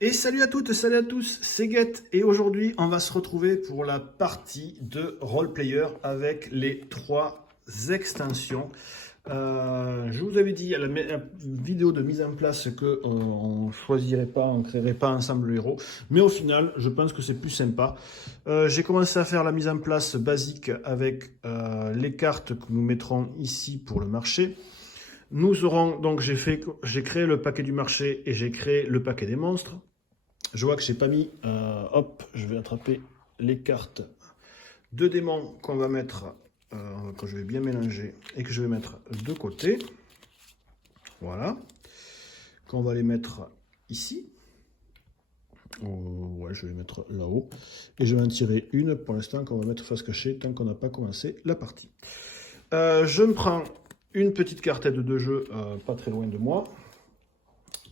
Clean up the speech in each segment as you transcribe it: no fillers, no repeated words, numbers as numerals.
Et salut à toutes, salut à tous, c'est Get et aujourd'hui on va se retrouver pour la partie de roleplayer avec les trois extensions. Je vous avais dit à la vidéo de mise en place que on choisirait pas, on créerait pas ensemble le héros, mais au final je pense que c'est plus sympa. J'ai commencé à faire la mise en place basique avec les cartes que nous mettrons ici pour le marché. Nous aurons donc j'ai créé le paquet du marché et j'ai créé le paquet des monstres. Je vois que j'ai pas mis, hop, je vais attraper les cartes de démons qu'on va mettre, que je vais bien mélanger et que je vais mettre de côté. Voilà. Qu'on va les mettre ici. Ouais, je vais les mettre là-haut. Et je vais en tirer une pour l'instant qu'on va mettre face cachée tant qu'on n'a pas commencé la partie. Je me prends une petite carte aide de jeu pas très loin de moi.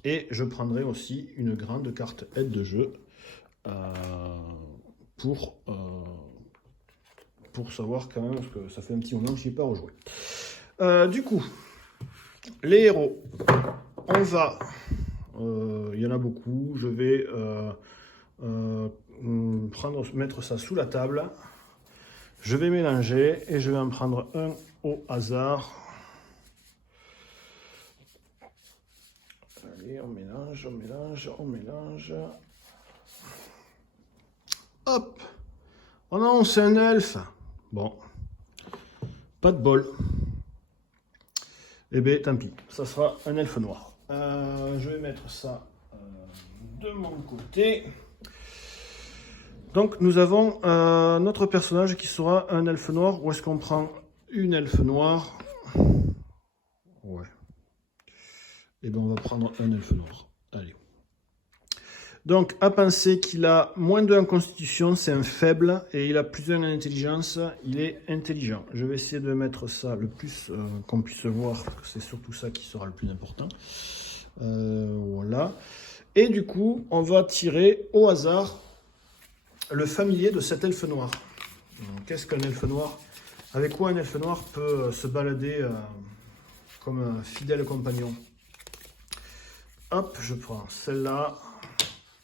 Et je prendrai aussi une grande carte aide de jeu pour savoir quand même, parce que ça fait un petit moment que je n'y ai pas rejoué. Du coup, les héros, on va... Il y en a beaucoup, je vais mettre ça sous la table. Je vais mélanger et je vais en prendre un au hasard. Allez, on mélange, on mélange, on mélange. Hop! Oh non, c'est un elfe! Bon, pas de bol. Eh bien, tant pis, ça sera un elfe noir. Je vais mettre ça de mon côté. Donc, nous avons notre personnage qui sera un elfe noir. Où est-ce qu'on prend une elfe noire? Ouais. Eh bien, on va prendre un elfe noir. Allez. Donc, à penser qu'il a moins 2 en constitution, c'est un faible, et il a plus 1 en intelligence, il est intelligent. Je vais essayer de mettre ça le plus qu'on puisse voir, parce que c'est surtout ça qui sera le plus important. Voilà. Et du coup, on va tirer au hasard le familier de cet elfe noir. Qu'est-ce qu'un elfe noir? Avec quoi un elfe noir peut se balader comme un fidèle compagnon? Hop, je prends celle-là.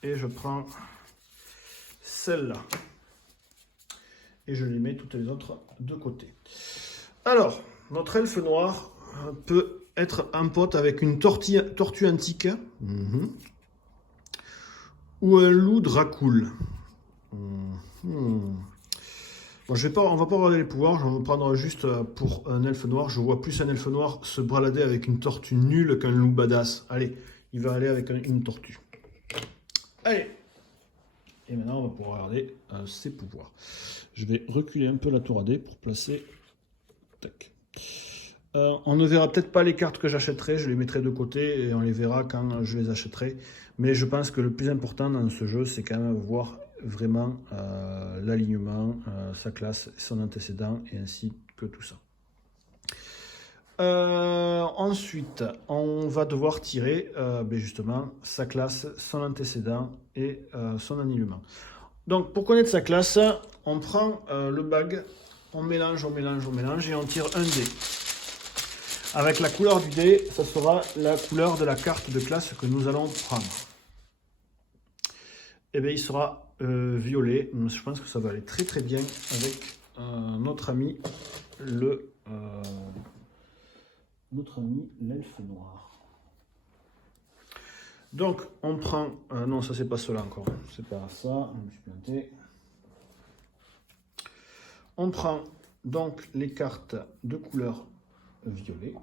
Et je prends celle-là. Et je les mets toutes les autres de côté. Alors, notre elfe noir peut être un pote avec une tortue antique. Ou un loup Dracul. Bon, on va pas regarder les pouvoirs, je vais prendre juste pour un elfe noir. Je vois plus un elfe noir se balader avec une tortue nulle qu'un loup badass. Allez, il va aller avec une tortue. Allez. Et maintenant, on va pouvoir regarder ses pouvoirs. Je vais reculer un peu la tour AD pour placer... Tac. On ne verra peut-être pas les cartes que j'achèterai, je les mettrai de côté et on les verra quand je les achèterai. Mais je pense que le plus important dans ce jeu, c'est quand même voir vraiment l'alignement, sa classe, son antécédent et ainsi que tout ça. Ensuite, on va devoir tirer justement sa classe, son antécédent et son alignement. Donc, pour connaître sa classe, on prend le bag, on mélange, on mélange, on mélange et on tire un dé. Avec la couleur du dé, ça sera la couleur de la carte de classe que nous allons prendre. Et bien, il sera violet. Je pense que ça va aller très très bien avec notre ami l'elfe noir. Donc, on prend... non, ça, c'est pas cela encore. C'est pas ça. Je me suis planté. On prend donc les cartes de couleur violet.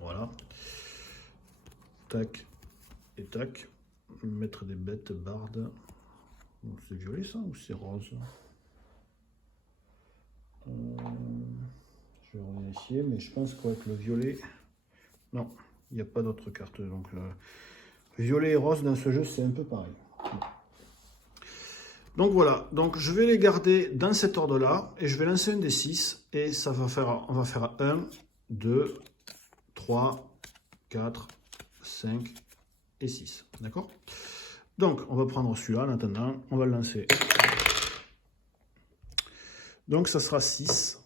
Voilà. Tac et tac. Mettre des bêtes bardes. C'est violet, ça, ou c'est rose? Je vais vérifier, mais je pense qu'avec le violet... Non. Il n'y a pas d'autres cartes. Donc, violet et rose dans ce jeu, c'est un peu pareil. Donc voilà. Donc je vais les garder dans cet ordre-là. Et je vais lancer un des 6. Et ça va faire, on va faire 1, 2, 3, 4, 5 et 6. D'accord? Donc on va prendre celui-là en attendant. On va le lancer. Donc ça sera 6.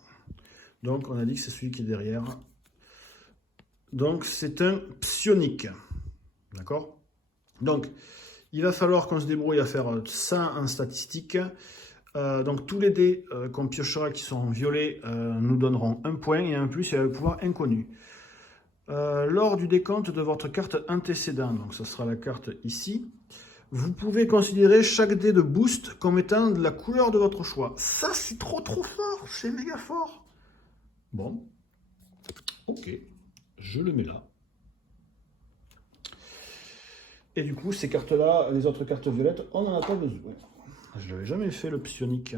Donc on a dit que c'est celui qui est derrière. Donc c'est un psionique. D'accord? Donc, il va falloir qu'on se débrouille à faire ça en statistique. Donc, tous les dés qu'on piochera qui sont en violet nous donneront un point et en plus, il y a le pouvoir inconnu. Lors du décompte de votre carte antécédente, donc ça sera la carte ici, vous pouvez considérer chaque dé de boost comme étant de la couleur de votre choix. Ça, c'est trop fort, c'est méga fort. Bon, ok, je le mets là. Et du coup, ces cartes-là, les autres cartes violettes, on n'en a pas besoin. Je n'avais jamais fait le psionique.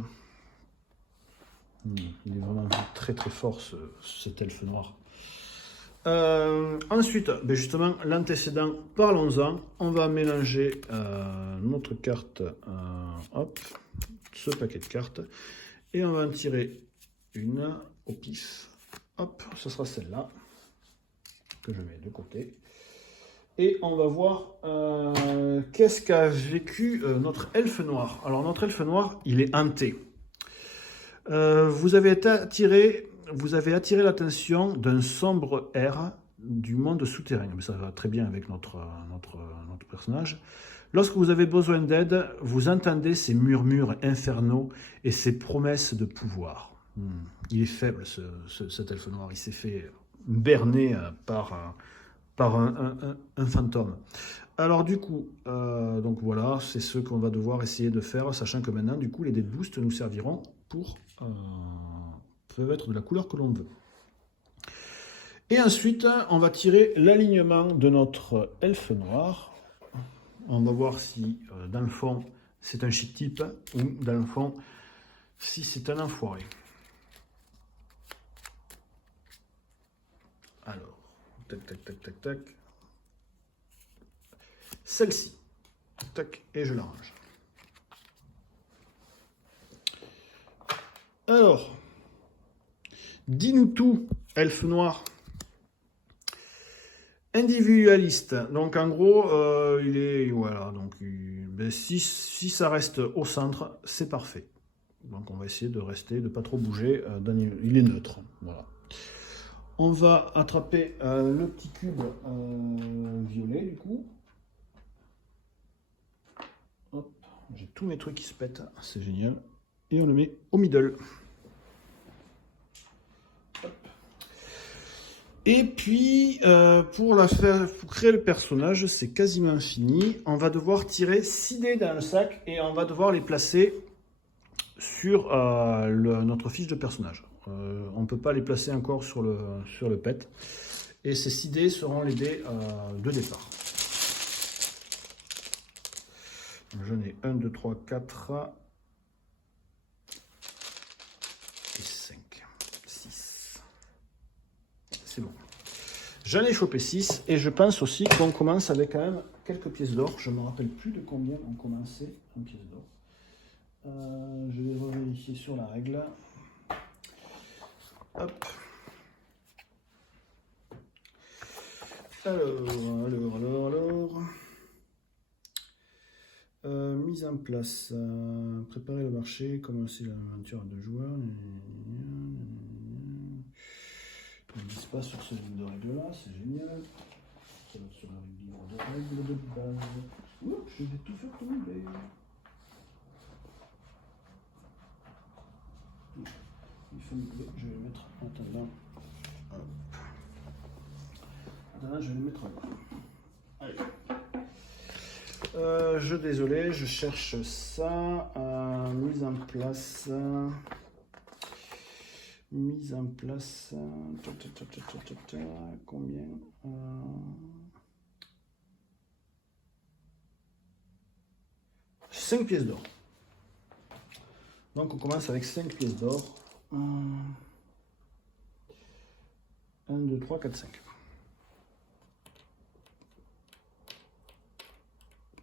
Il est vraiment très fort, cet elfe noir. Ensuite, ben justement, l'antécédent, parlons-en. On va mélanger notre carte, hop, ce paquet de cartes, et on va en tirer une au pif. Hop, ce sera celle-là, que je mets de côté. Et on va voir qu'est-ce qu'a vécu notre elfe noir. Alors, notre elfe noir, il est hanté. Vous avez attiré l'attention d'un sombre air du monde souterrain. Mais ça va très bien avec notre personnage. Lorsque vous avez besoin d'aide, vous entendez ces murmures infernaux et ces promesses de pouvoir. Il est faible, cet elfe noir. Il s'est fait berner par un fantôme. Alors du coup, donc voilà, c'est ce qu'on va devoir essayer de faire, sachant que maintenant, du coup, les dés de boost nous serviront pour peuvent être de la couleur que l'on veut. Et ensuite, on va tirer l'alignement de notre elfe noir. On va voir si, dans le fond, c'est un chic type, ou dans le fond, si c'est un enfoiré. Alors, tac. Celle-ci. Tac, et je l'arrange. Alors, dis-nous tout, elfe noir. Individualiste. Donc en gros, il est voilà. Donc ben, si ça reste au centre, c'est parfait. Donc on va essayer de rester, de pas trop bouger. Il est neutre. Voilà. On va attraper le petit cube violet du coup. Hop, j'ai tous mes trucs qui se pètent, c'est génial. Et on le met au middle. Et puis, pour créer le personnage, c'est quasiment fini. On va devoir tirer 6 dés dans le sac et on va devoir les placer sur notre fiche de personnage. On ne peut pas les placer encore sur le pet. Et ces 6 dés seront les dés de départ. J'en ai 1, 2, 3, 4 et 5, 6. C'est bon. J'en ai chopé 6 et je pense aussi qu'on commence avec quand même quelques pièces d'or. Je ne me rappelle plus de combien on commençait en pièces d'or. Je vais revérifier sur la règle. Hop. Alors. Mise en place. Préparer le marché, commencer l'aventure à 2 joueurs. Ils ne disent pas sur ce livre de règles là, c'est génial. Ça va sur un livre de règles de base. Ouh, je vais tout faire tomber. Il faut me couper, je vais le mettre en attendant. Je vais le mettre là. Allez. Désolé, je cherche ça. Mise en place. Combien 5 pièces d'or. Donc on commence avec 5 pièces d'or. 1, 2, 3, 4, 5.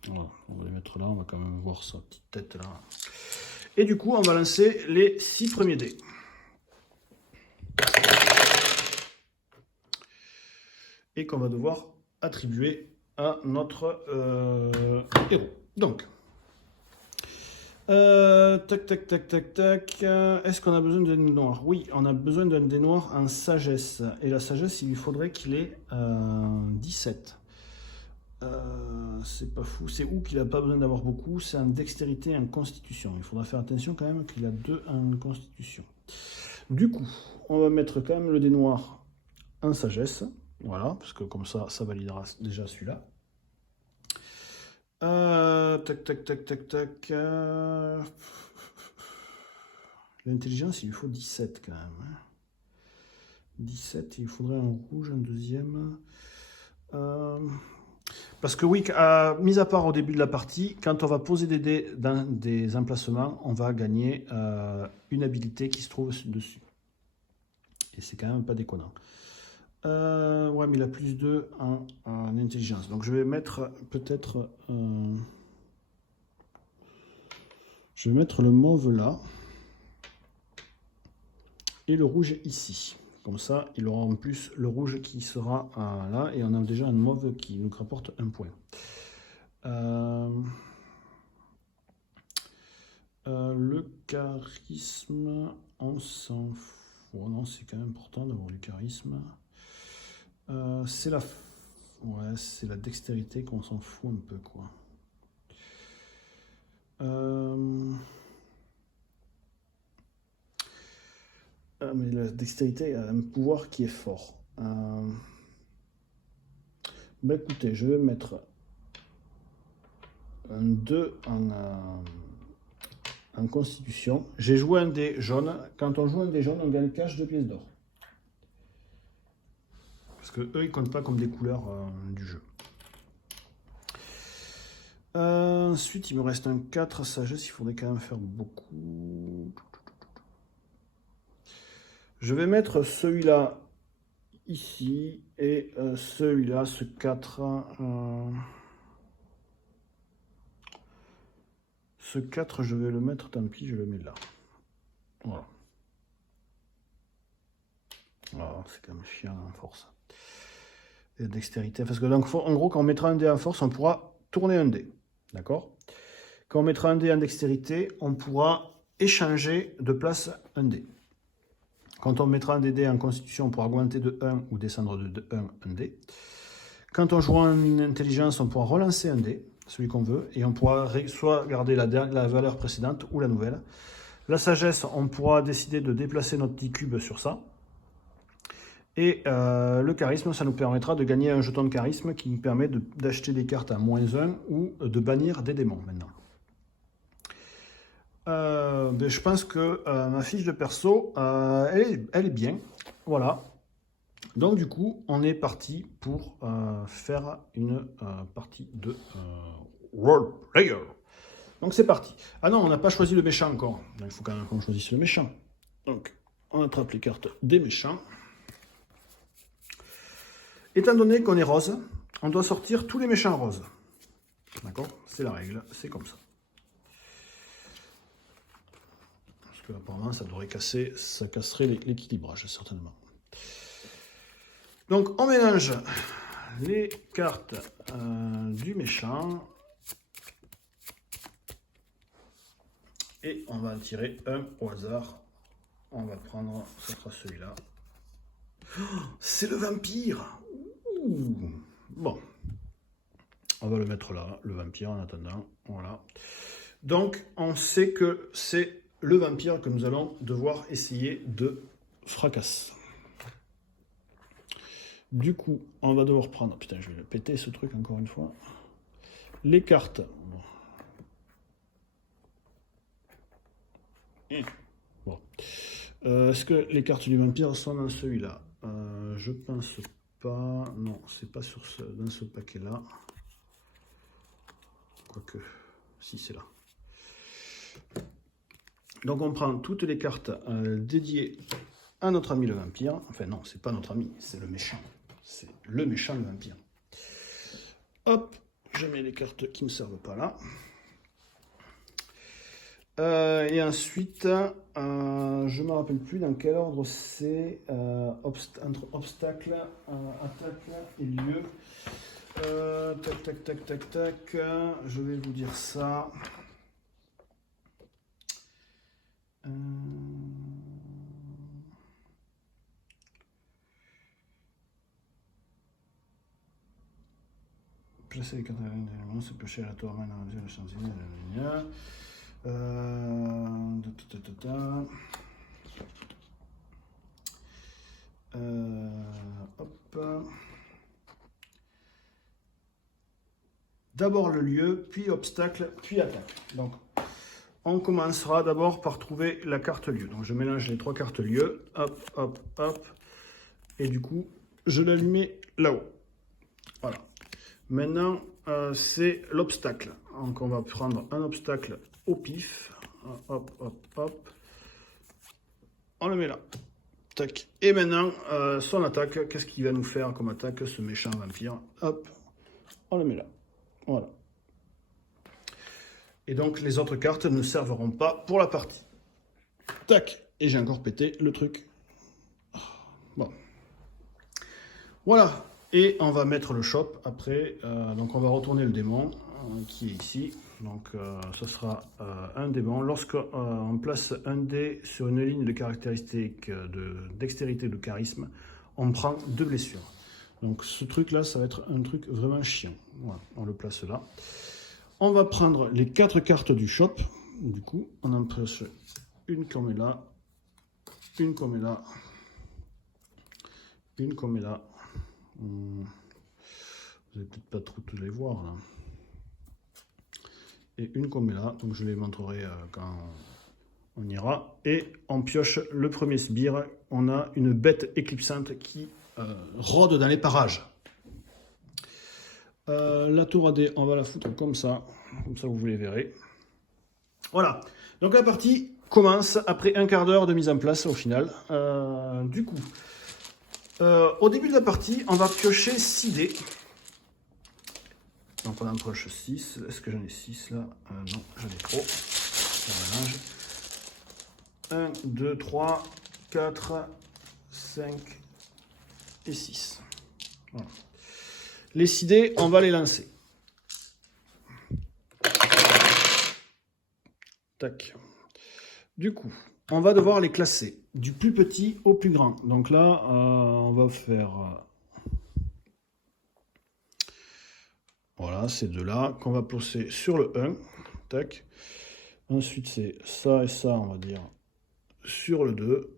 Voilà, on va les mettre là, on va quand même voir sa petite tête là. Et du coup, on va lancer les 6 premiers dés. Et qu'on va devoir attribuer à notre héros. Donc, tac. Est-ce qu'on a besoin d'un dé noir? Oui, on a besoin d'un dé noir en sagesse. Et la sagesse, il lui faudrait qu'il ait 17. c'est pas fou. C'est où qu'il n'a pas besoin d'avoir beaucoup? C'est en dextérité et en constitution. Il faudra faire attention quand même qu'il a 2 en constitution. Du coup, on va mettre quand même le dé noir en sagesse. Voilà, parce que comme ça validera déjà celui-là. Tac, tac, tac, tac, tac. L'intelligence, il lui faut 17 quand même. 17, il faudrait un rouge, un deuxième. Parce que oui, mis à part au début de la partie, quand on va poser des dés dans des emplacements, on va gagner une habilité qui se trouve dessus. Et c'est quand même pas déconnant. Ouais, mais il a plus 2 en intelligence. Donc je vais mettre peut-être... je vais mettre le mauve là. Et le rouge ici. Comme ça, il aura en plus le rouge qui sera là. Et on a déjà un mauve qui nous rapporte un point. Le charisme, on s'en fout. Oh non, c'est quand même important d'avoir du charisme. C'est la... Ouais, c'est la dextérité qu'on s'en fout un peu, quoi. Mais la dextérité a un pouvoir qui est fort. Bah écoutez, je vais mettre un 2 en constitution. J'ai joué un dé jaune. Quand on joue un dé jaune, on gagne cash 2 pièces d'or. Parce que eux, ils comptent pas comme des couleurs du jeu. Ensuite, il me reste un 4 sagesse. Il faudrait quand même faire beaucoup. Je vais mettre celui-là ici et celui-là, ce 4. Ce 4, je vais le mettre, tant pis, je le mets là. Voilà. Oh, c'est quand même chiant en force. Et dextérité. Parce que donc, en gros, quand on mettra un dé en force, on pourra tourner un dé. D'accord? Quand on mettra un dé en dextérité, on pourra échanger de place un dé. Quand on mettra un dé en constitution, on pourra augmenter de 1 ou descendre de 1 un dé. Quand on jouera en intelligence, on pourra relancer un dé, celui qu'on veut, et on pourra soit garder la valeur précédente ou la nouvelle. La sagesse, on pourra décider de déplacer notre petit cube sur ça. Et le charisme, ça nous permettra de gagner un jeton de charisme qui nous permet d'acheter des cartes à -1 ou de bannir des démons maintenant. Je pense que ma fiche de perso, elle est bien. Voilà. Donc du coup, on est parti pour faire une partie de Role Player. Donc c'est parti. Ah non, on n'a pas choisi le méchant encore. Il faut quand même qu'on choisisse le méchant. Donc, on attrape les cartes des méchants. Étant donné qu'on est rose, on doit sortir tous les méchants roses. D'accord? C'est la règle, c'est comme ça. Parce que apparemment, ça devrait casser, ça casserait l'équilibrage, certainement. Donc, on mélange les cartes du méchant. Et on va en tirer un au hasard. On va prendre, ça sera celui-là. Oh, c'est le vampire! Ouh. Bon. On va le mettre là, le vampire en attendant. Voilà. Donc, on sait que c'est le vampire que nous allons devoir essayer de fracasser. Du coup, on va devoir prendre... Putain, je vais le péter ce truc encore une fois. Les cartes. Bon. Est-ce que les cartes du vampire sont dans celui-là? Je pense pas. Non, c'est pas sur dans ce paquet-là. Quoique, si c'est là. Donc on prend toutes les cartes dédiées à notre ami le vampire. Enfin non, c'est pas notre ami, c'est le méchant. C'est le méchant le vampire. Hop, je mets les cartes qui ne me servent pas là. Et ensuite, je ne me rappelle plus dans quel ordre c'est entre obstacle, attaque et lieu. Tac, tac, tac, tac, tac. Je vais vous dire ça. placer les cartes d'éléments, c'est piocher aléatoirement le chantier. Hop. D'abord le lieu, puis obstacle, puis attaque. Donc, on commencera d'abord par trouver la carte lieu. Donc, je mélange les 3 cartes lieu. Hop, hop, hop. Et du coup, je la mets là-haut. Voilà. Maintenant, c'est l'obstacle. Donc, on va prendre un obstacle au pif. Hop, hop, hop. On le met là. Tac. Et maintenant, son attaque. Qu'est-ce qu'il va nous faire comme attaque, ce méchant vampire? Hop. On le met là. Voilà. Et donc, les autres cartes ne serviront pas pour la partie. Tac. Et j'ai encore pété le truc. Bon. Voilà. Et on va mettre le shop après. Donc, on va retourner le démon qui est ici. Donc, ce sera un démon. Lorsqu'on place un dé sur une ligne de caractéristiques de dextérité ou de charisme, on prend 2 blessures. Donc, ce truc-là, ça va être un truc vraiment chiant. Voilà, on le place là. On va prendre les 4 cartes du shop. Du coup, on en place une qu'on met là, une qu'on met là, une qu'on met là. Vous n'allez peut-être pas trop tous les voir là. Et une qu'on met là, donc je les montrerai quand on ira. Et on pioche le premier sbire. On a une bête éclipsante qui rôde dans les parages. La tour AD, on va la foutre comme ça vous les verrez. Voilà, donc la partie commence après un quart d'heure de mise en place au final. Du coup, au début de la partie, on va piocher 6 dés. Donc on en pioche 6. Est-ce que j'en ai 6 là? Non, j'en ai trop. 1, 2, 3, 4, 5 et 6. Voilà. Les 6 dés, on va les lancer. Tac. Du coup, on va devoir les classer du plus petit au plus grand. Donc là, on va faire... voilà, ces deux-là qu'on va placer sur le 1. Tac. Ensuite, c'est ça et ça, on va dire, sur le 2.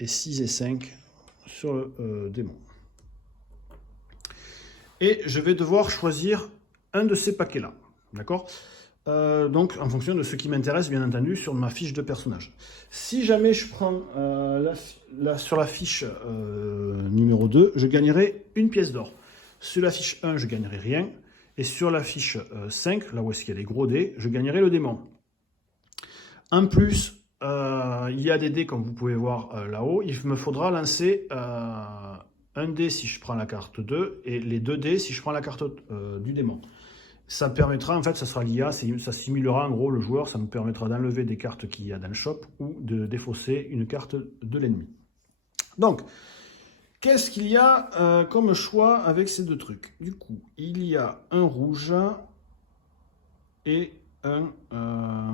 Et 6 et 5 sur le démon. Et je vais devoir choisir un de ces paquets-là. D'accord? Donc, en fonction de ce qui m'intéresse, bien entendu, sur ma fiche de personnage. Si jamais je prends sur la fiche numéro 2, je gagnerai une pièce d'or. Sur la fiche 1, je gagnerai rien. Et sur la fiche 5, là où est-ce qu'il y a des gros dés, je gagnerai le démon. En plus, il y a des dés, comme vous pouvez voir là-haut. Il me faudra lancer un dé si je prends la carte 2 et les 2 dés si je prends la carte du démon. Ça permettra, en fait, ça sera l'IA, ça simulera en gros le joueur, ça nous permettra d'enlever des cartes qu'il y a dans le shop ou de défausser une carte de l'ennemi. Donc, qu'est-ce qu'il y a comme choix avec ces deux trucs? Du coup, il y a un rouge et un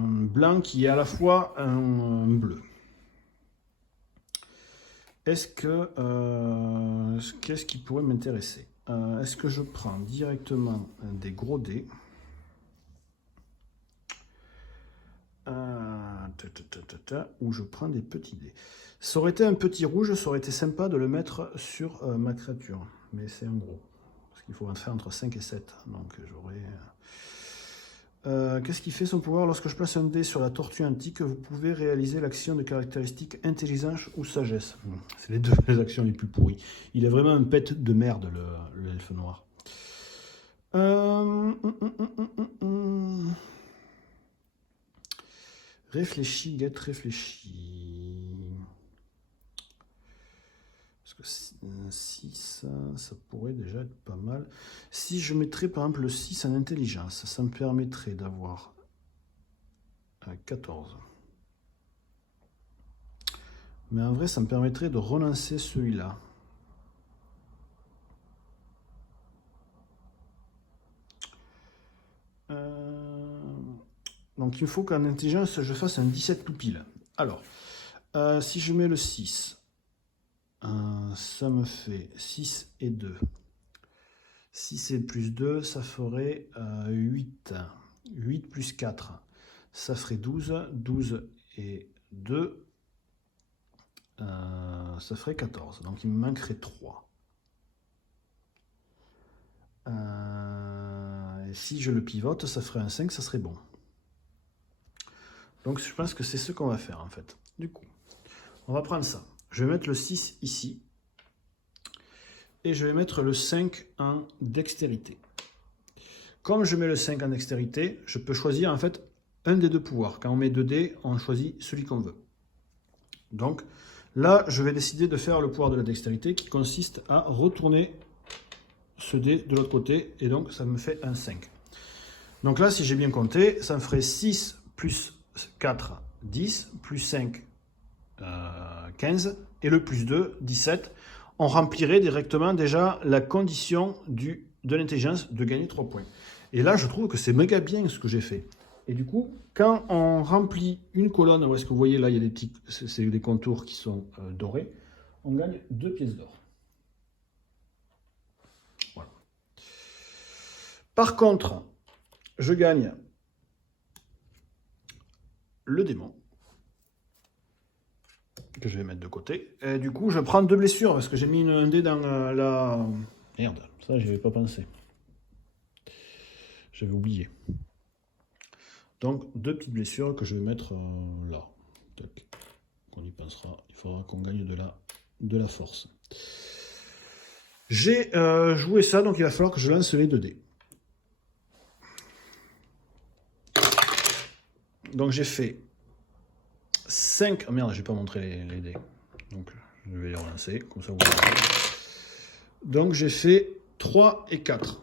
blanc qui est à la fois un bleu. Est-ce que qu'est-ce qui pourrait m'intéresser? Est-ce que je prends directement des gros dés? Ou je prends des petits dés? Ça aurait été un petit rouge, ça aurait été sympa de le mettre sur ma créature. Mais c'est un gros. Parce qu'il faut en faire entre 5 et 7. Donc j'aurais... qu'est-ce qui fait son pouvoir? Lorsque je place un dé sur la tortue antique, vous pouvez réaliser l'action de caractéristiques intelligence ou sagesse. C'est les deux actions les plus pourries. Il est vraiment un pet de merde, l'elfe noir. Réfléchis, get réfléchis. Parce que 6, ça pourrait déjà être pas mal. Si je mettrais par exemple le 6 en intelligence, ça me permettrait d'avoir 14. Mais en vrai, ça me permettrait de relancer celui-là. Donc il faut qu'en intelligence, je fasse un 17 tout pile. Alors, si je mets le 6, ça me fait 6 et 2. Si c'est plus 2, ça ferait 8. 8 plus 4, ça ferait 12. 12 et 2, ça ferait 14. Donc il me manquerait 3. Et si je le pivote, ça ferait un 5, ça serait bon. Donc je pense que c'est ce qu'on va faire en fait. Du coup, on va prendre ça. Je vais mettre le 6 ici. Et je vais mettre le 5 en dextérité. Comme je mets le 5 en dextérité, je peux choisir en fait un des deux pouvoirs. Quand on met 2 dés, on choisit celui qu'on veut. Donc là, je vais décider de faire le pouvoir de la dextérité qui consiste à retourner ce dé de l'autre côté. Et donc, ça me fait un 5. Donc là, si j'ai bien compté, ça me ferait 6 plus 4, 10, plus 5, 15. Et le plus 2, 17. On remplirait directement déjà la condition de l'intelligence de gagner 3 points. Et là, je trouve que c'est méga bien ce que j'ai fait. Et du coup, quand on remplit une colonne, où est-ce que vous voyez là, il y a des petits, c'est des contours qui sont dorés, on gagne 2 pièces d'or. Voilà. Par contre, je gagne le démon, que je vais mettre de côté. Et du coup, je prends 2 blessures, parce que j'ai mis un dé dans la... Merde, ça, j'y avais pas pensé. J'avais oublié. Donc, 2 petites blessures que je vais mettre là. Tac. On y pensera. Il faudra qu'on gagne de la force. J'ai joué ça, donc il va falloir que je lance les 2 dés. Donc, j'ai fait 5... Oh merde, je n'ai pas montré les dés. Donc, je vais les relancer, comme ça vous voyez. Donc, j'ai fait 3 et 4.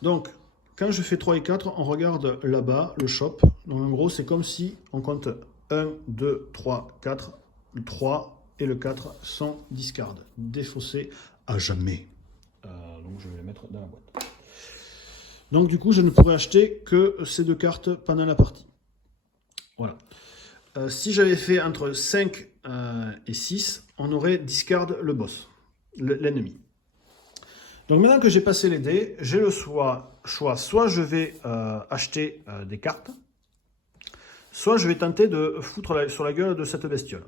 Donc, quand je fais 3 et 4, on regarde là-bas, le shop. Donc, en gros, c'est comme si on compte 1, 2, 3, 4. Le 3 et le 4 sont discard, défaussés à jamais. Donc, je vais les mettre dans la boîte. Donc, du coup, je ne pourrai acheter que ces 2 cartes pendant la partie. Voilà. Si j'avais fait entre 5 et 6, on aurait discard le boss, l'ennemi. Donc maintenant que j'ai passé les dés, j'ai le choix, soit je vais acheter des cartes, soit je vais tenter de foutre sur la gueule de cette bestiole.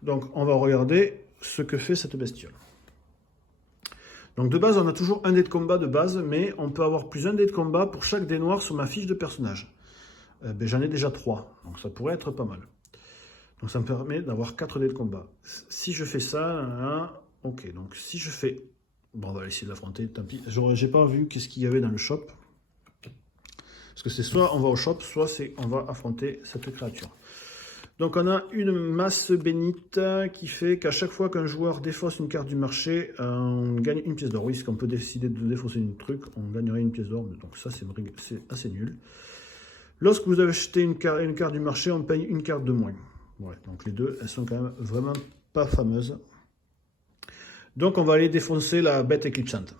Donc on va regarder ce que fait cette bestiole. Donc de base, on a toujours un dé de combat de base, mais on peut avoir plus un dé de combat pour chaque dé noir sur ma fiche de personnage. J'en ai déjà 3, donc ça pourrait être pas mal. Donc ça me permet d'avoir 4 dés de combat. Si je fais ça, ok, donc si je fais... Bon, on va essayer de l'affronter, tant pis. J'ai pas vu qu'est-ce qu'il y avait dans le shop. Parce que c'est soit on va au shop, soit on va affronter cette créature. Donc on a une masse bénite qui fait qu'à chaque fois qu'un joueur défausse une carte du marché, on gagne une pièce d'or. Oui, c'est qu'on peut décider de défausser un truc, on gagnerait une pièce d'or. Donc ça, c'est assez nul. Lorsque vous achetez une carte du marché, on paye une carte de moins. Ouais, donc les deux, elles sont quand même vraiment pas fameuses. Donc on va aller défoncer la bête éclipsante.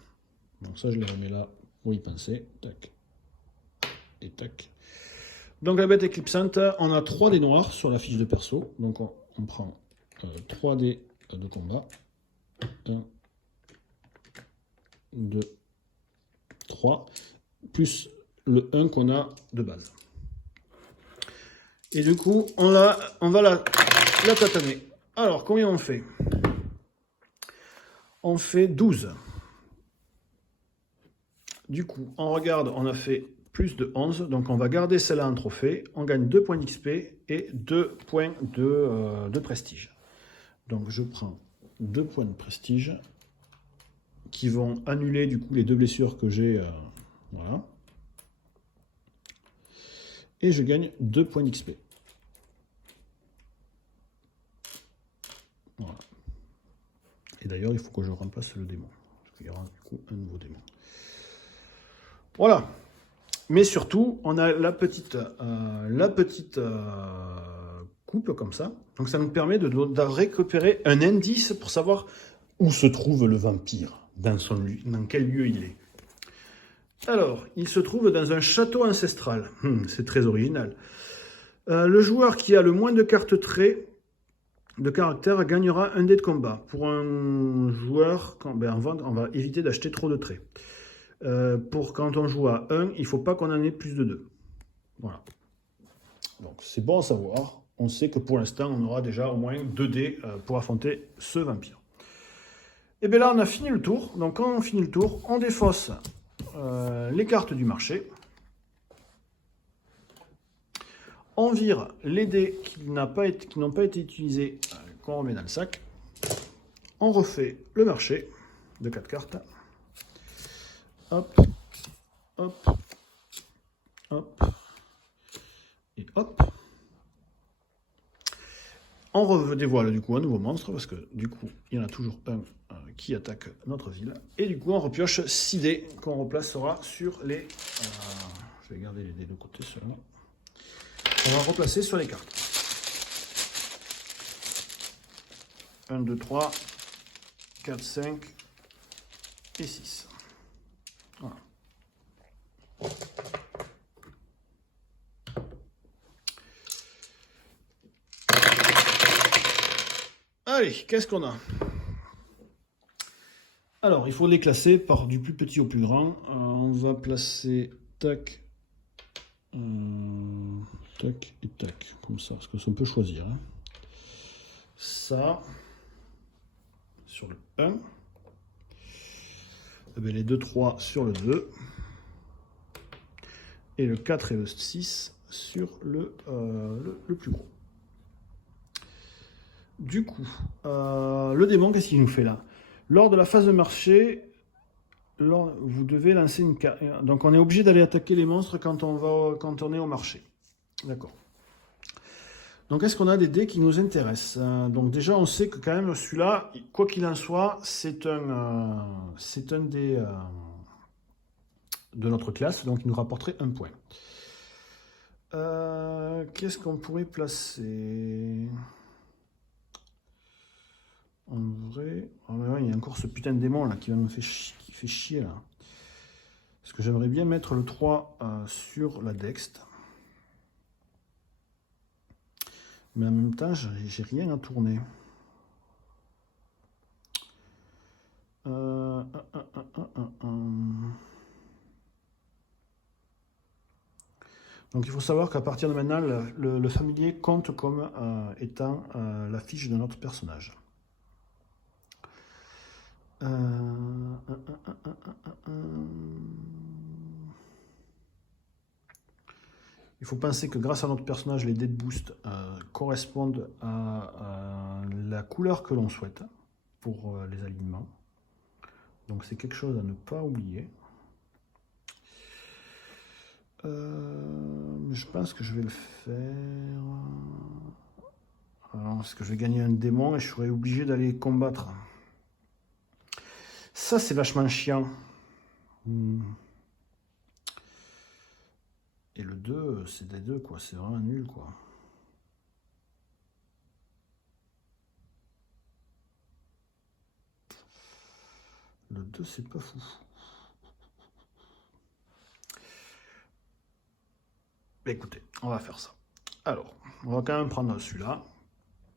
Donc ça, je les remets là pour y penser. Tac. Et tac. Donc la bête éclipsante, on a 3 dés noirs sur la fiche de perso. Donc on prend 3 dés de combat. 1, 2, 3. Plus le 1 qu'on a de base. Et du coup, on va la tataner. Alors, combien on fait? On fait 12. Du coup, on regarde, on a fait plus de 11. Donc, on va garder celle-là en trophée. On gagne 2 points d'XP et 2 points de prestige. Donc, je prends 2 points de prestige qui vont annuler du coup les 2 blessures que j'ai. Voilà. Et je gagne 2 points d'XP. Voilà. Et d'ailleurs, il faut que je remplace le démon. Parce qu'il y aura du coup un nouveau démon. Voilà. Mais surtout, on a la petite coupe comme ça. Donc ça nous permet de récupérer un indice pour savoir où se trouve le vampire, dans quel lieu il est. Alors, il se trouve dans un château ancestral. C'est très original. Le joueur qui a le moins de cartes traits de caractère gagnera un dé de combat. Pour un joueur, on va éviter d'acheter trop de traits. pour quand on joue à 1, il ne faut pas qu'on en ait plus de 2. Voilà. Donc c'est bon à savoir. On sait que pour l'instant, on aura déjà au moins 2 dés pour affronter ce vampire. Et bien là, on a fini le tour. Donc quand on finit le tour, on défausse les cartes du marché. On vire les dés qui n'ont pas été utilisés, qu'on remet dans le sac. On refait le marché de 4 cartes. Hop, hop, hop, et hop. On redévoile du coup un nouveau monstre, parce que du coup, il y en a toujours un qui attaque notre ville. Et du coup, on repioche 6 dés qu'on replacera sur les... je vais garder les dés de côté, ceux-là. On va replacer sur les cartes. 1, 2, 3, 4, 5 et 6. Voilà. Allez, qu'est-ce qu'on a? Alors, il faut les classer par du plus petit au plus grand. On va placer tac, tac et tac, comme ça, parce que ça on peut choisir. Hein. Ça, sur le 1. Et bien, les 2, 3 sur le 2. Et le 4 et le 6 sur le plus gros. Du coup, le démon, qu'est-ce qu'il nous fait là? Lors de la phase de marché, vous devez lancer une carte. Donc on est obligé d'aller attaquer les monstres quand on est au marché. D'accord. Donc est-ce qu'on a des dés qui nous intéressent? Donc déjà on sait que quand même celui-là, quoi qu'il en soit, c'est un dé de notre classe, donc il nous rapporterait 1 point. Qu'est-ce qu'on pourrait placer? En vrai, il y a encore ce putain de démon là qui fait chier là. Parce que j'aimerais bien mettre le 3 sur la Dext. Mais en même temps, j'ai rien à tourner. Donc il faut savoir qu'à partir de maintenant, le familier compte comme étant la fiche de notre personnage. Il faut penser que grâce à notre personnage, les dés de boost correspondent à la couleur que l'on souhaite pour les alignements. Donc c'est quelque chose à ne pas oublier. Je pense que je vais le faire. Alors, parce que je vais gagner un démon et je serai obligé d'aller combattre. Ça, c'est vachement chiant. Et le 2, c'est des 2, quoi. C'est vraiment nul, quoi. Le 2, c'est pas fou. Écoutez, on va faire ça. Alors, on va quand même prendre celui-là.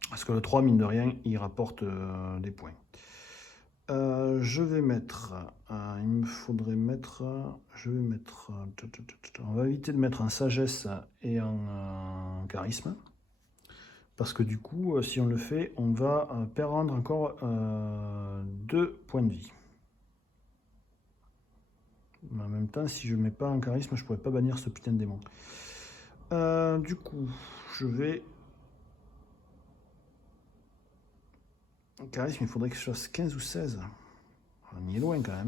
Parce que le 3, mine de rien, il rapporte des points. Je vais mettre, il me faudrait mettre, on va éviter de mettre en sagesse et en charisme, parce que du coup, si on le fait, on va perdre encore 2 points de vie. Mais en même temps, si je ne mets pas en charisme, je ne pourrais pas bannir ce putain de démon. Du coup, je vais... En charisme, il faudrait que je fasse 15 ou 16. On y est loin quand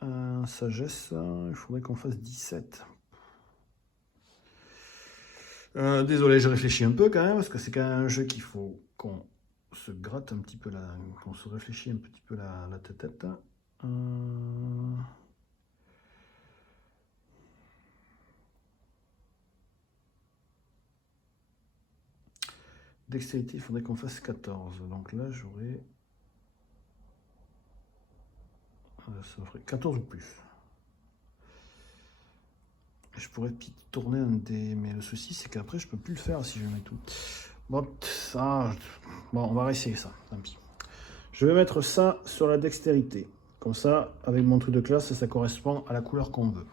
même. Sagesse, il faudrait qu'on fasse 17. Désolé, je réfléchis un peu quand même, parce que c'est quand même un jeu qu'il faut qu'on se gratte un petit peu, qu'on se réfléchit un petit peu la tête. Dextérité, il faudrait qu'on fasse 14. Donc là, j'aurais... ça ferait 14 ou plus. Je pourrais tourner un dé, mais le souci, c'est qu'après, je peux plus le faire si je mets tout. Bon, ça... Bon, on va réessayer ça, tant pis. Je vais mettre ça sur la dextérité. Comme ça, avec mon truc de classe, ça correspond à la couleur qu'on veut.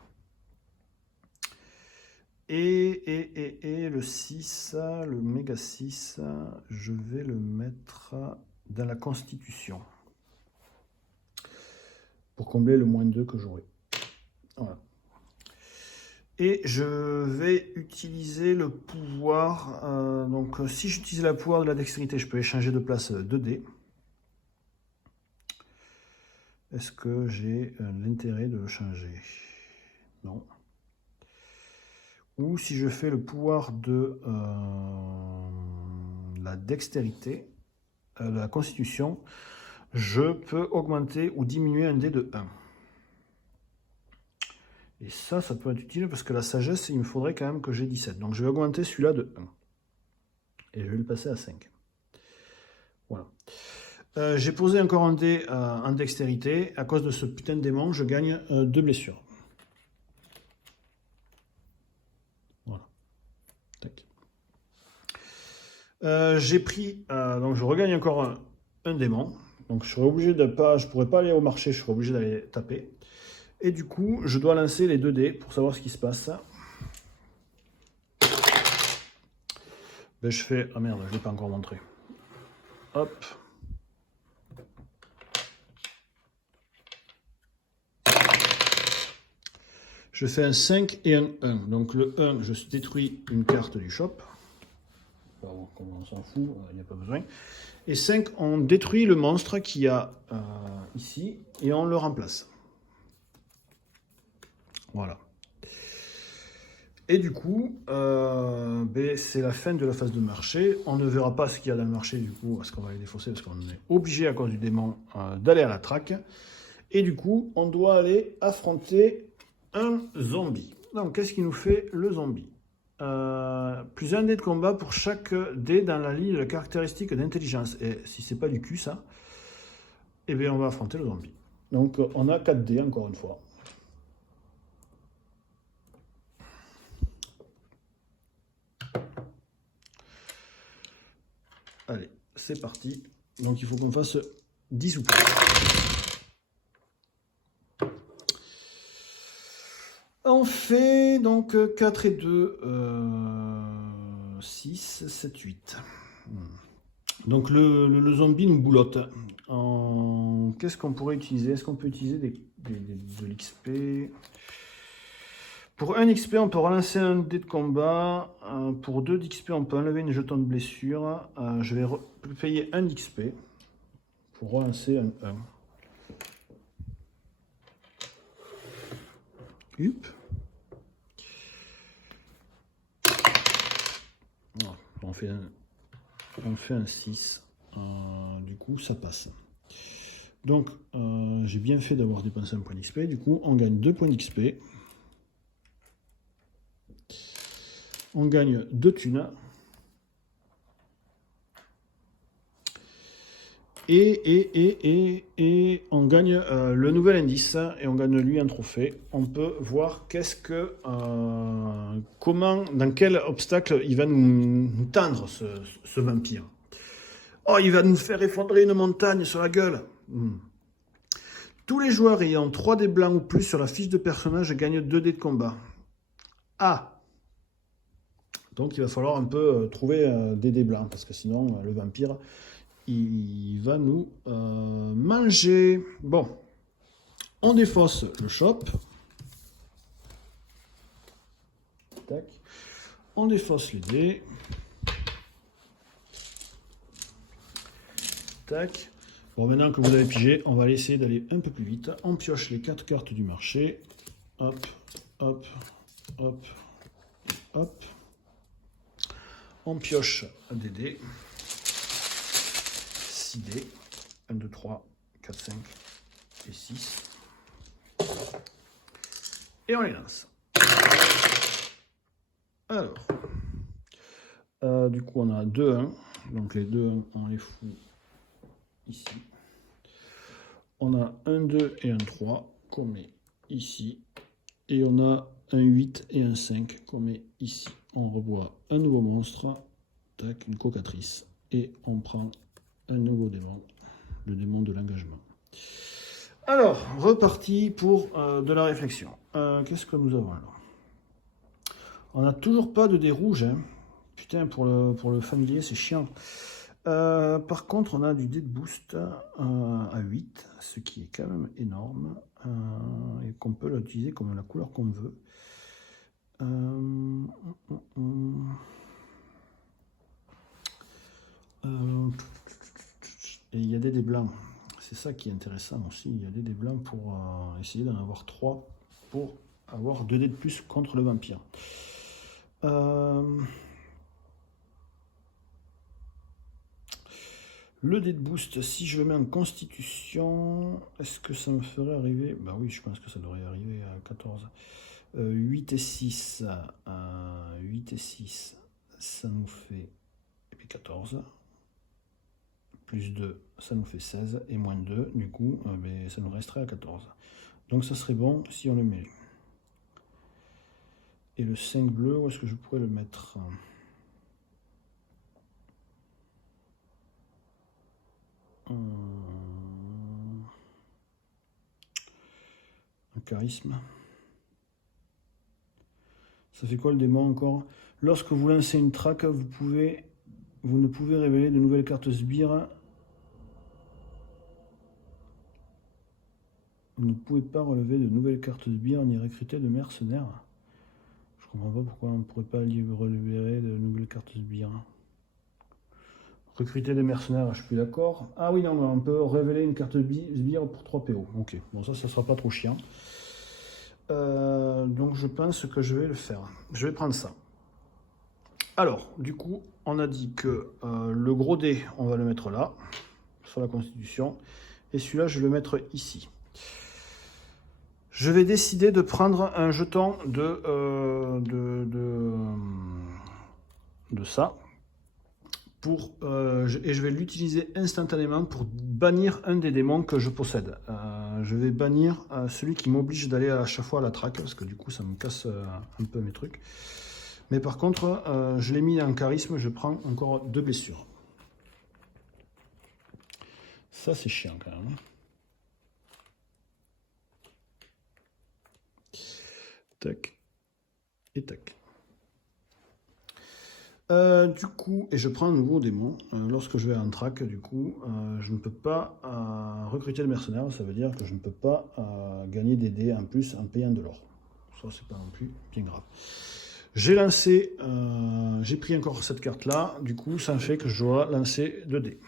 Et le 6, le méga 6, je vais le mettre dans la constitution. Pour combler le -2 que j'aurai. Voilà. Et je vais utiliser le pouvoir. Donc, si j'utilise le pouvoir de la dextérité, je peux échanger de place 2 dés. Est-ce que j'ai l'intérêt de le changer? Non. Ou si je fais le pouvoir de la dextérité, de la constitution, je peux augmenter ou diminuer un dé de 1. Et ça peut être utile parce que la sagesse, il me faudrait quand même que j'ai 17. Donc je vais augmenter celui-là de 1. Et je vais le passer à 5. Voilà. J'ai posé encore un dé en dextérité. À cause de ce putain de démon, je gagne 2 blessures. Voilà. Tac. J'ai pris... donc je regagne encore un démon. Donc je serai obligé de pas... Je pourrais pas aller au marché, je serai obligé d'aller taper. Et du coup, je dois lancer les 2 dés pour savoir ce qui se passe. Ben, je fais... Ah merde, je ne l'ai pas encore montré. Hop. Je fais un 5 et un 1. Donc le 1, je détruis une carte du shop. Bon, comme on s'en fout, il n'y a pas besoin. Et 5, on détruit le monstre qu'il y a ici et on le remplace. Voilà. Et du coup, c'est la fin de la phase de marché. On ne verra pas ce qu'il y a dans le marché du coup, parce qu'on va les défausser, parce qu'on est obligé à cause du démon d'aller à la traque. Et du coup, on doit aller affronter un zombie. Donc, qu'est-ce qui nous fait le zombie? Plus un dé de combat pour chaque dé dans la ligne de la caractéristique d'intelligence. Et si c'est pas du cul, ça, eh bien, on va affronter le zombie. Donc, on a 4 dés, encore une fois. Allez, c'est parti. Donc, il faut qu'on fasse 10 ou plus. On fait donc 4 et 2, 6, 7, 8. Donc le zombie nous boulotte. Qu'est-ce qu'on pourrait utiliser? Est-ce qu'on peut utiliser de l'XP? Pour 1 XP, on peut relancer un dé de combat. Pour 2 d'XP, on peut enlever une jeton de blessure. Je vais payer 1 d'XP pour relancer un 1. Hup. On fait un 6. Du coup, ça passe. Donc, j'ai bien fait d'avoir dépensé un point d'XP. Du coup, on gagne 2 points d'XP. On gagne 2 thunes. Et on gagne le nouvel indice et on gagne lui un trophée. On peut voir dans quel obstacle il va nous tendre ce vampire. Oh, il va nous faire effondrer une montagne sur la gueule. Tous les joueurs ayant 3 dés blancs ou plus sur la fiche de personnage gagnent 2 dés de combat. Ah! Donc il va falloir un peu trouver des dés blancs parce que sinon le vampire il va nous manger. Bon, on défausse le shop. Tac. On défausse les dés. Tac. Bon, maintenant que vous avez pigé, on va essayer d'aller un peu plus vite. On pioche les 4 cartes du marché. Hop, hop, hop, hop. On pioche des dés. 6 dés. 1, 2, 3, 4, 5 et 6. Et on les lance. Alors, du coup, on a 2 1. Donc les 2 1, on les fout ici. On a un 2 et un 3 qu'on met ici. Et on a un 8 et un 5 qu'on met ici. On revoit un nouveau monstre. Tac, une cocatrice. Et on prend un nouveau démon. Le démon de l'engagement. Alors, reparti pour de la réflexion. Qu'est-ce que nous avons alors? On n'a toujours pas de dés rouges. Hein. Putain, pour le familier, c'est chiant. Par contre, on a du dé de boost à 8, ce qui est quand même énorme. Et qu'on peut l'utiliser comme la couleur qu'on veut. Et il y a des dés blancs. C'est ça qui est intéressant aussi. Il y a des dés blancs pour essayer d'en avoir 3 pour avoir 2 dés de plus contre le vampire. Le dé de boost, si je le mets en constitution, est-ce que ça me ferait arriver? Bah oui, je pense que ça devrait arriver à 14. 8 et 6. 8 et 6, ça nous fait et puis 14. Plus 2, ça nous fait 16. Et moins 2, du coup, ça nous resterait à 14. Donc ça serait bon si on le met. Et le 5 bleu, où est-ce que je pourrais le mettre? Un charisme. Ça fait quoi le démon encore? Lorsque vous lancez une traque, vous ne pouvez révéler de nouvelles cartes sbires. Vous ne pouvez pas relever de nouvelles cartes sbires ni recruter de mercenaires. Je comprends pas pourquoi on ne pourrait pas relever de nouvelles cartes sbires. Recruter des mercenaires, je suis plus d'accord. Ah oui, non, on peut révéler une carte sbire pour 3 PO. Ok, bon ça sera pas trop chiant. Donc je pense que je vais le faire. Je vais prendre ça. Alors, du coup, on a dit que le gros dé, on va le mettre là, sur la constitution. Et celui-là, je vais le mettre ici. Je vais décider de prendre un jeton de ça. Et je vais l'utiliser instantanément pour bannir un des démons que je possède. Je vais bannir celui qui m'oblige d'aller à chaque fois à la traque, parce que du coup ça me casse un peu mes trucs. Mais par contre, je l'ai mis en charisme, je prends encore 2 blessures. Ça c'est chiant quand même. Tac. Et tac. Du coup, et je prends un nouveau démon. Lorsque je vais en track, du coup, je ne peux pas recruter de mercenaires. Ça veut dire que je ne peux pas gagner des dés en plus en payant de l'or. Ça, c'est pas non plus bien grave. J'ai lancé, j'ai pris encore cette carte-là. Du coup, ça fait que je dois lancer 2 dés.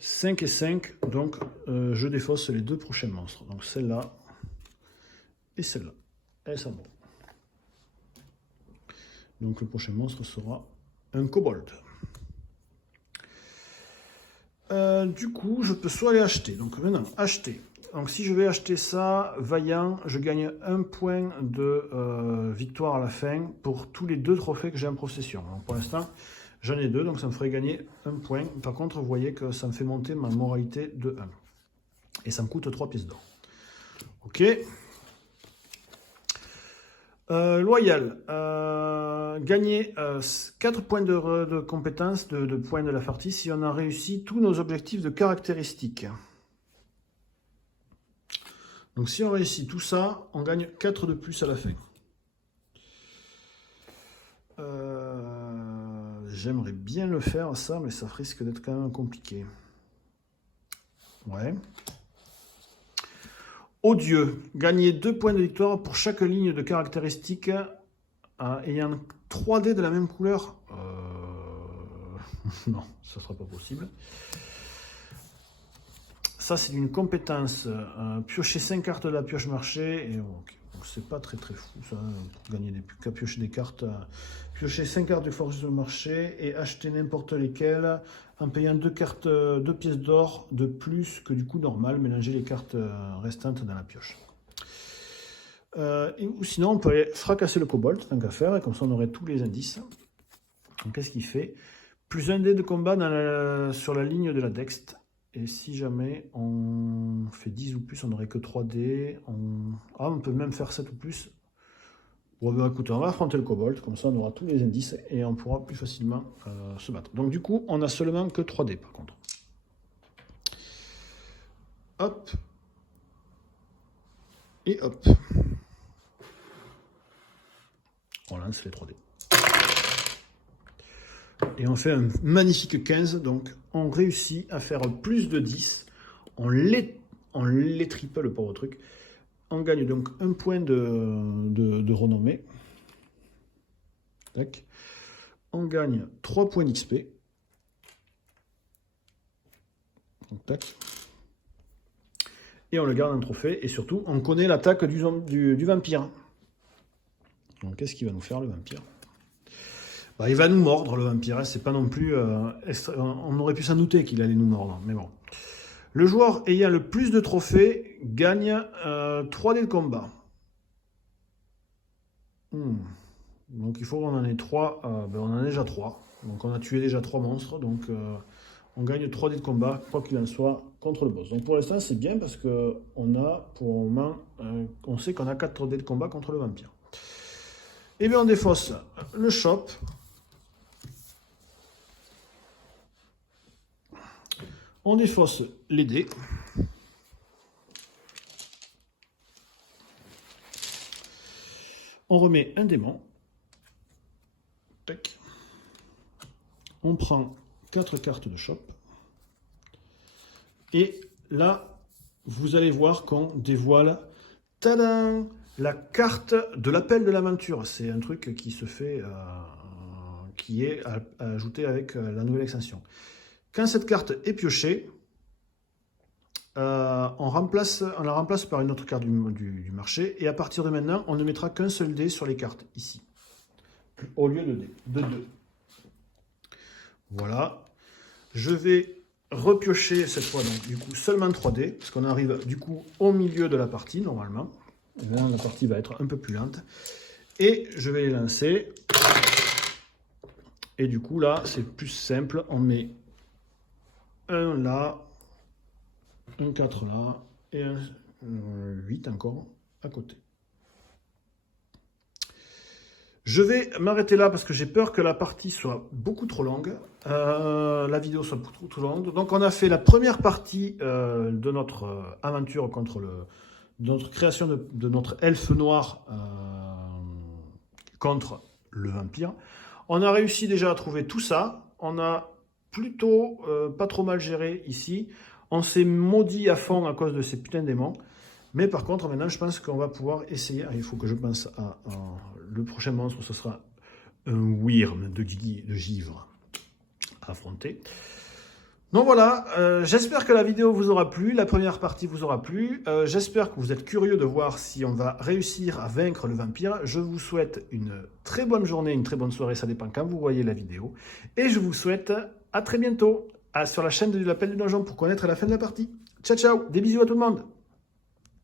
« 5 et 5, donc je défausse les 2 prochains monstres. Donc celle-là et celle-là. Et ça va. Donc le prochain monstre sera un kobold. Du coup, je peux soit aller acheter. Donc maintenant, acheter. Donc si je vais acheter ça, vaillant, je gagne 1 point de victoire à la fin pour tous les 2 trophées que j'ai en possession. Donc pour l'instant, j'en ai 2, donc ça me ferait gagner 1 point. Par contre, vous voyez que ça me fait monter ma moralité de 1. Et ça me coûte 3 pièces d'or. Ok. Loyal, gagner 4 points de compétence, de points de la partie si on a réussi tous nos objectifs de caractéristiques. Donc si on réussit tout ça, on gagne 4 de plus à la fin. J'aimerais bien le faire ça, mais ça risque d'être quand même compliqué. Ouais. Odieux, gagner 2 points de victoire pour chaque ligne de caractéristiques ayant 3 dés de la même couleur. Non, ça ne sera pas possible. Ça, c'est une compétence. Piocher 5 cartes de la pioche marché. Et okay. C'est pas très fou ça, pour gagner piocher des cartes. Piocher 5 cartes de force de marché et acheter n'importe lesquelles en payant 2 pièces d'or de plus que du coût normal, mélanger les cartes restantes dans la pioche. Ou sinon, on peut aller fracasser le kobold, tant qu'à faire, et comme ça on aurait tous les indices. Donc qu'est-ce qu'il fait? Plus 1 dé de combat sur la ligne de la dext. Et si jamais on fait 10 ou plus, on n'aurait que 3 dés. On peut même faire 7 ou plus. Bon, ben, écoutez, on va affronter le kobold, comme ça on aura tous les indices et on pourra plus facilement se battre. Donc du coup, on a seulement que 3 dés par contre. Hop. Et hop. On lance les 3 dés. Et on fait un magnifique 15, donc on réussit à faire plus de 10. On les triple, le pauvre truc. On gagne donc un point de renommée. Tac. On gagne 3 points d'XP. Tac. Et on le garde en trophée. Et surtout, on connaît l'attaque du vampire. Donc, qu'est-ce qu'il va nous faire, le vampire? Bah, il va nous mordre, le vampire. C'est pas non plus... on aurait pu s'en douter qu'il allait nous mordre. Mais bon. Le joueur ayant le plus de trophées gagne 3 dés de combat. Donc il faut qu'on en ait 3. Ben on en a déjà 3. Donc on a tué déjà 3 monstres. Donc on gagne 3 dés de combat, quoi qu'il en soit, contre le boss. Donc pour l'instant c'est bien parce qu'on a pour le moment, on sait qu'on a 4 dés de combat contre le vampire. Et bien on défausse le shop. On défausse les dés. On remet un démon. Tac. On prend 4 cartes de shop. Et là, vous allez voir qu'on dévoile, tadam, la carte de l'appel de l'aventure. C'est un truc qui se fait, qui est ajouté avec la nouvelle extension. Quand cette carte est piochée, on la remplace par une autre carte du marché. Et à partir de maintenant, on ne mettra qu'un seul dé sur les cartes, ici. Au lieu de 2. Voilà. Je vais repiocher cette fois, donc du coup, seulement 3 dés. Parce qu'on arrive du coup au milieu de la partie, normalement. Et là, la partie va être un peu plus lente. Et je vais les lancer. Et du coup, là, c'est plus simple. On met un là, un 4 là, et un 8 encore à côté. Je vais m'arrêter là parce que j'ai peur que la partie soit beaucoup trop longue, la vidéo soit beaucoup trop longue. Donc on a fait la première partie de notre aventure contre de notre création de notre elfe noir contre le vampire. On a réussi déjà à trouver tout ça. On a plutôt pas trop mal géré ici. On s'est maudit à fond à cause de ces putains de démons. Mais par contre, maintenant, je pense qu'on va pouvoir essayer. Il faut que je pense à le prochain monstre, ce sera un wyrm de givre à affronter. Donc voilà, j'espère que la vidéo vous aura plu, la première partie vous aura plu. J'espère que vous êtes curieux de voir si on va réussir à vaincre le vampire. Je vous souhaite une très bonne journée, une très bonne soirée, ça dépend quand vous voyez la vidéo. Et je vous souhaite à très bientôt sur la chaîne de l'Appel du Donjon pour connaître la fin de la partie. Ciao, ciao, des bisous à tout le monde.